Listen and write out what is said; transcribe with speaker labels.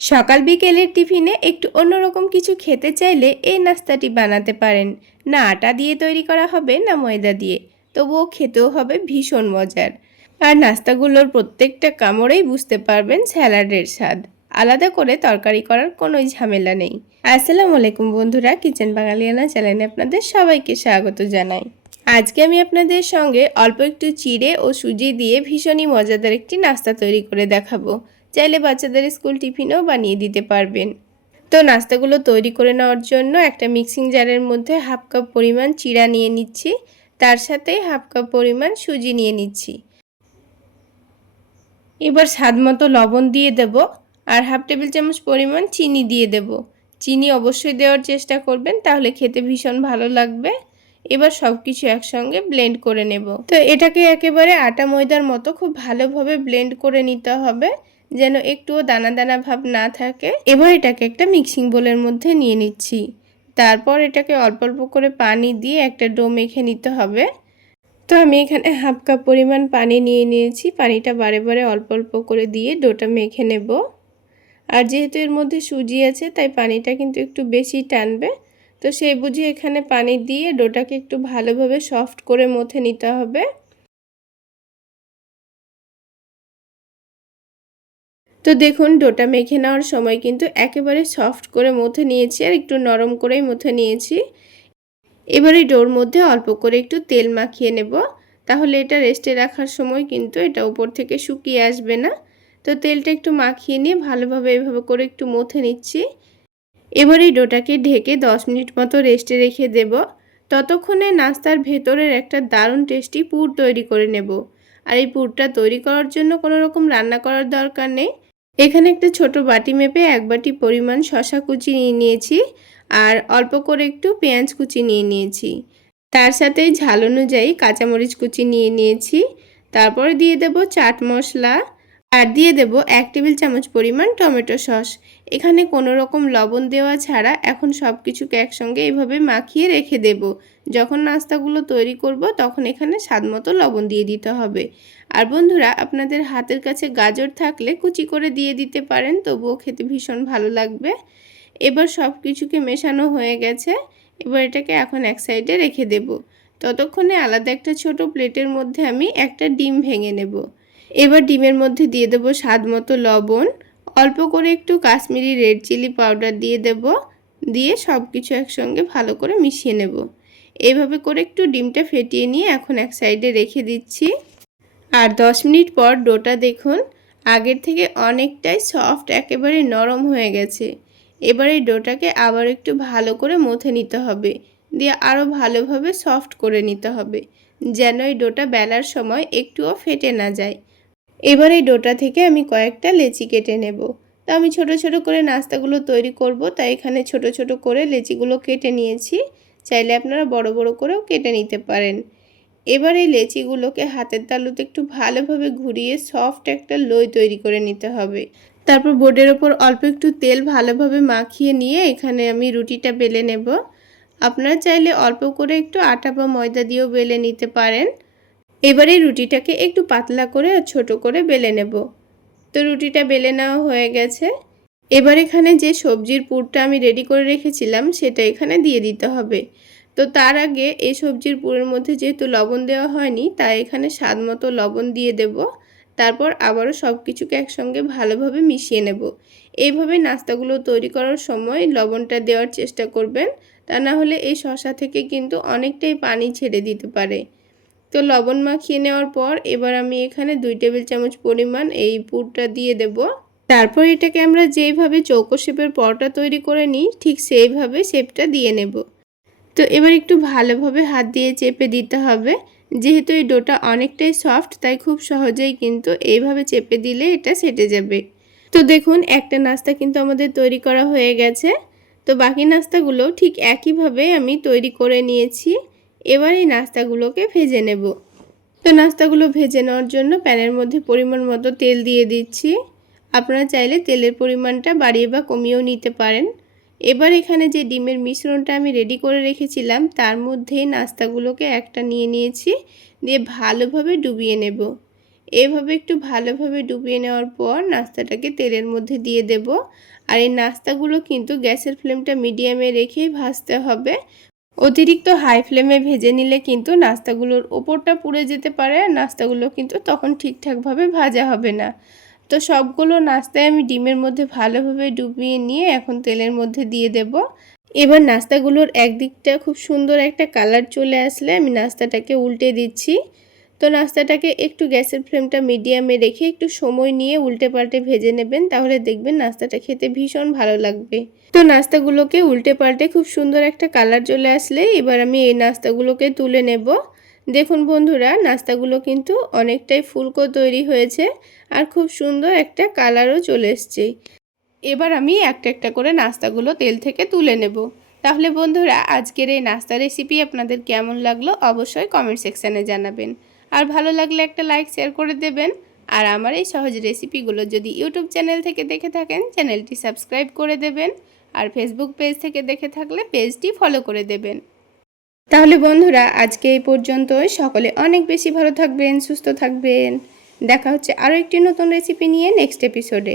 Speaker 1: সকাল বিকেলের টিফিনে একটু অন্যরকম কিছু খেতে চাইলে এই নাস্তাটি বানাতে পারেন। না আটা দিয়ে তৈরি করা হবে, না ময়দা দিয়ে। তবুও খেতেও হবে ভীষণ মজার। আর নাস্তাগুলোর প্রত্যেকটা কামড়েই বুঝতে পারবেন স্যালাডের স্বাদ। আলাদা করে তরকারি করার কোনো ঝামেলা নেই। আসসালামু আলাইকুম বন্ধুরা, কিচেন বাঙালিয়ানা চ্যানেলে আপনাদের সবাইকে স্বাগত জানাই। আজকে আমি আপনাদের সঙ্গে অল্প একটু চিড়ে ও সুজি দিয়ে ভীষণই মজাদার একটি নাস্তা তৈরি করে দেখাবো। চাইলে বাচ্চাদের স্কুল টিফিনও বানিয়ে দিতে পারবেন। তো নাস্তাগুলো তৈরি করে নেওয়ার জন্য একটা মিক্সিং জারের মধ্যে হাফ কাপ পরিমাণ চিড়া নিয়ে নিচ্ছি। তার সাথে হাফ কাপ পরিমাণ সুজি নিয়ে নিচ্ছি। এবার স্বাদ মতো লবণ দিয়ে দেব আর হাফ টেবিল চামচ পরিমাণ চিনি দিয়ে দেব। চিনি অবশ্যই দেওয়ার চেষ্টা করবেন, তাহলে খেতে ভীষণ ভালো লাগবে। এবার সব কিছু একসঙ্গে ব্লেন্ড করে নেব। তো এটাকে একেবারে আটা ময়দার মতো খুব ভালোভাবে ব্লেন্ড করে নিতে হবে। যেন একটুও দানা দানা ভাব না থাকে, এবার এটাকে একটা মিক্সিং বোলের মধ্যে নিয়ে নিচ্ছি। তারপর এটাকে অল্প অল্প করে পানি দিয়ে একটা ডো মেখে নিতে হবে। তো আমি এখানে হাফ কাপ পরিমাণ পানি নিয়ে নিয়েছি, পানিটা বারে বারে অল্প অল্প করে দিয়ে ডোটা মেখে নেব। আর যেহেতু এর মধ্যে সুজি আছে, তাই পানিটা কিন্তু একটু বেশি টানবে। তো সেই বুঝে এখানে পানি দিয়ে ডোটাকে একটু ভালোভাবে সফট করে মথে নিতে হবে। তো দেখুন, ডোটা মেখে নেওয়ার সময় কিন্তু একেবারে সফট করে মথে নিয়েছি আর একটু নরম করেই মথে নিয়েছি। এবার ডোর মধ্যে অল্প করে একটু তেল মাখিয়ে নেব। তাহলে এটা রেস্টে রাখার সময় কিন্তু এটা উপর থেকে শুকিয়ে আসবে না। তো তেলটা একটু মাখিয়ে নিয়ে ভালোভাবে এভাবে করে একটু মথে নিচ্ছি। এবার এই ডোটাকে ঢেকে 10 মিনিট মতো রেস্টে রেখে দেব। ততক্ষণে নাস্তার ভেতরের একটা দারুণ টেস্টি পুর তৈরি করে নেব। আর এই পুরটা তৈরি করার জন্য কোনো রকম রান্না করার দরকার নেই। এখানে একটা ছোট বাটি মেপে এক বাটি পরিমাণ শশা কুচি নিয়ে নিয়েছি আর অল্প করে একটু পেঁয়াজ কুচি নিয়ে নিয়েছি। তার সাথে ঝাল অনুযায়ী কাঁচামরিচ কুচি নিয়ে নিয়েছি। তারপরে দিয়ে দেব চাট মশলা। আর দিয়ে দেব এক টেবিল চামচ পরিমাণ টমেটো সস। এখানে কোনো রকম লবণ দেওয়া ছাড়া এখন সব কিছুকে একসঙ্গে এভাবে মাখিয়ে রেখে দেব। যখন নাস্তাগুলো তৈরি করব, তখন এখানে স্বাদ মতো লবণ দিয়ে দিতে হবে। আর বন্ধুরা, আপনাদের হাতের কাছে গাজর থাকলে কুচি করে দিয়ে দিতে পারেন, তবুও খেতে ভীষণ ভালো লাগবে। এবার সব কিছুকে মেশানো হয়ে গেছে। এবার এটাকে এখন এক সাইডে রেখে দেব। ততক্ষণে আলাদা একটা ছোট প্লেটের মধ্যে আমি একটা ডিম ভেঙে নেব। এবার ডিমের মধ্যে দিয়ে দেব স্বাদ মতো লবণ। অল্প করে একটু কাশ্মীরি রেড চিলি পাউডার দিয়ে দেব। দিয়ে সব কিছু একসঙ্গে ভালো করে মিশিয়ে নেব। এভাবে করে একটু ডিমটা ফেটিয়ে নিয়ে এখন এক সাইডে রেখে দিচ্ছি। আর দশ মিনিট পর ডোটা দেখুন, আগের থেকে অনেকটাই সফট, একেবারে নরম হয়ে গেছে। এবার এই ডোটাকে আবার একটু ভালো করে মথে নিতে হবে। দিয়ে আরও ভালোভাবে সফট করে নিতে হবে, যেন এই ডোটা বেলার সময় একটুও ফেটে না যায়। এবার এই ডোটা থেকে আমি কয়েকটা লেচি কেটে নেব। তো আমি ছোট ছোট করে নাস্তাগুলো তৈরি করব তাই এখানে ছোট ছোট করে লেচিগুলো কেটে নিয়েছি। চাইলে আপনারা বড় বড় করেও কেটে নিতে পারেন। এবার এই লেচিগুলোকে হাতের তালুতে একটু ভালোভাবে ঘুরিয়ে সফট একটা লই তৈরি করে নিতে হবে। তারপর বোর্ডের ওপর অল্প একটু তেল ভালোভাবে মাখিয়ে নিয়ে এখানে আমি রুটিটা বেলে নেব। আপনারা চাইলে অল্প করে একটু আটা বা ময়দা দিয়েও বেলে নিতে পারেন। এবারে রুটিটাকে একটু পাতলা করে আর ছোটো করে বেলে নেব। তো রুটিটা বেলে নেওয়া হয়ে গেছে। এবার এখানে যে সবজির পুরটা আমি রেডি করে রেখেছিলাম, সেটা এখানে দিয়ে দিতে হবে। তো তার আগে এই সবজির পুরের মধ্যে যেহেতু লবণ দেওয়া হয়নি, তাই এখানে স্বাদ মতো লবণ দিয়ে দেব। তারপর আবারও সব কিছুকে একসঙ্গে ভালোভাবে মিশিয়ে নেব। এইভাবে নাস্তাগুলো তৈরি করার সময় লবণটা দেওয়ার চেষ্টা করবেন। তা না হলে এই শশা থেকে কিন্তু অনেকটাই পানি ছেড়ে দিতে পারে। তো লবণ মাখিয়ে নেওয়ার পর এবার আমি এখানে দুই টেবিল চামচ পরিমাণ এই পুরটা দিয়ে দেব। তারপর এটাকে আমরা যেইভাবে চৌকো শেপের পরোটা তৈরি করে নিই, ঠিক সেইভাবে শেপটা দিয়ে নেব। তো এবার একটু ভালোভাবে হাত দিয়ে চেপে দিতে হবে। যেহেতু এই ডোটা অনেকটাই সফট, তাই খুব সহজেই কিন্তু এইভাবে চেপে দিলে এটা সেটে যাবে। তো দেখুন, একটা নাস্তা কিন্তু আমাদের তৈরি করা হয়ে গেছে। তো বাকি নাস্তাগুলো ঠিক একইভাবে আমি তৈরি করে নিয়েছি। এবার এই নাস্তাগুলোকে ভেজে নেব। তো নাস্তাগুলো ভেজে নেওয়ার জন্য প্যানের মধ্যে পরিমাণ মতো তেল দিয়ে দিচ্ছি। আপনারা চাইলে তেলের পরিমাণটা বাড়িয়ে বা কমিয়েও নিতে পারেন। এবার এখানে যে ডিমের মিশ্রণটা আমি রেডি করে রেখেছিলাম, তার মধ্যেই নাস্তাগুলোকে একটা নিয়ে নিয়েছি, দিয়ে ভালোভাবে ডুবিয়ে নেব। এভাবে একটু ভালোভাবে ডুবিয়ে নেওয়ার পর নাস্তাটাকে তেলের মধ্যে দিয়ে দেব। আর এই নাস্তাগুলো কিন্তু গ্যাসের ফ্লেমটা মিডিয়ামে রেখেই ভাজতে হবে। অতিরিক্ত হাই ফ্লেমে ভেজে নিলে কিন্তু নাস্তাগুলোর ওপরটা পুড়ে যেতে পারে আর নাস্তাগুলো কিন্তু তখন ঠিকঠাকভাবে ভাজা হবে না। তো সবগুলো নাস্তায় আমি ডিমের মধ্যে ভালোভাবে ডুবিয়ে নিয়ে এখন তেলের মধ্যে দিয়ে দেব। এবার নাস্তাগুলোর একদিকটা খুব সুন্দর একটা কালার চলে আসলে আমি নাস্তাটাকে উল্টে দিচ্ছি। তো নাস্তাটাকে একটু গ্যাসের ফ্লেমটা মিডিয়ামে রেখে একটু সময় নিয়ে উল্টে পাল্টে ভেজে নেবেন, তাহলে দেখবেন নাস্তাটা খেতে ভীষণ ভালো লাগবে। তো নাস্তাগুলোকে উল্টে পাল্টে খুব সুন্দর একটা কালার চলে আসলে এবার আমি এই নাস্তাগুলোকে তুলে নেব। দেখুন বন্ধুরা, নাস্তাগুলো কিন্তু অনেকটাই ফুলকো তৈরি হয়েছে আর খুব সুন্দর একটা কালারও চলে এসছে। এবার আমি একটা একটা করে নাস্তাগুলো তেল থেকে তুলে নেব। তাহলে বন্ধুরা, আজকের এই নাস্তা রেসিপি আপনাদের কেমন লাগল অবশ্যই কমেন্ট সেকশানে জানাবেন। আর ভালো লাগলে একটা লাইক শেয়ার করে দেবেন। আর আমার এই সহজ রেসিপিগুলো যদি ইউটিউব চ্যানেল থেকে দেখে থাকেন চ্যানেলটি সাবস্ক্রাইব করে দেবেন। আর ফেসবুক পেজ থেকে দেখে থাকলে পেজটি ফলো করে দেবেন। তাহলে বন্ধুরা, আজকে এই পর্যন্ত সকলে অনেক বেশি ভালো থাকবেন, সুস্থ থাকবেন। দেখা হচ্ছে আরও একটি নতুন রেসিপি নিয়ে নেক্সট এপিসোডে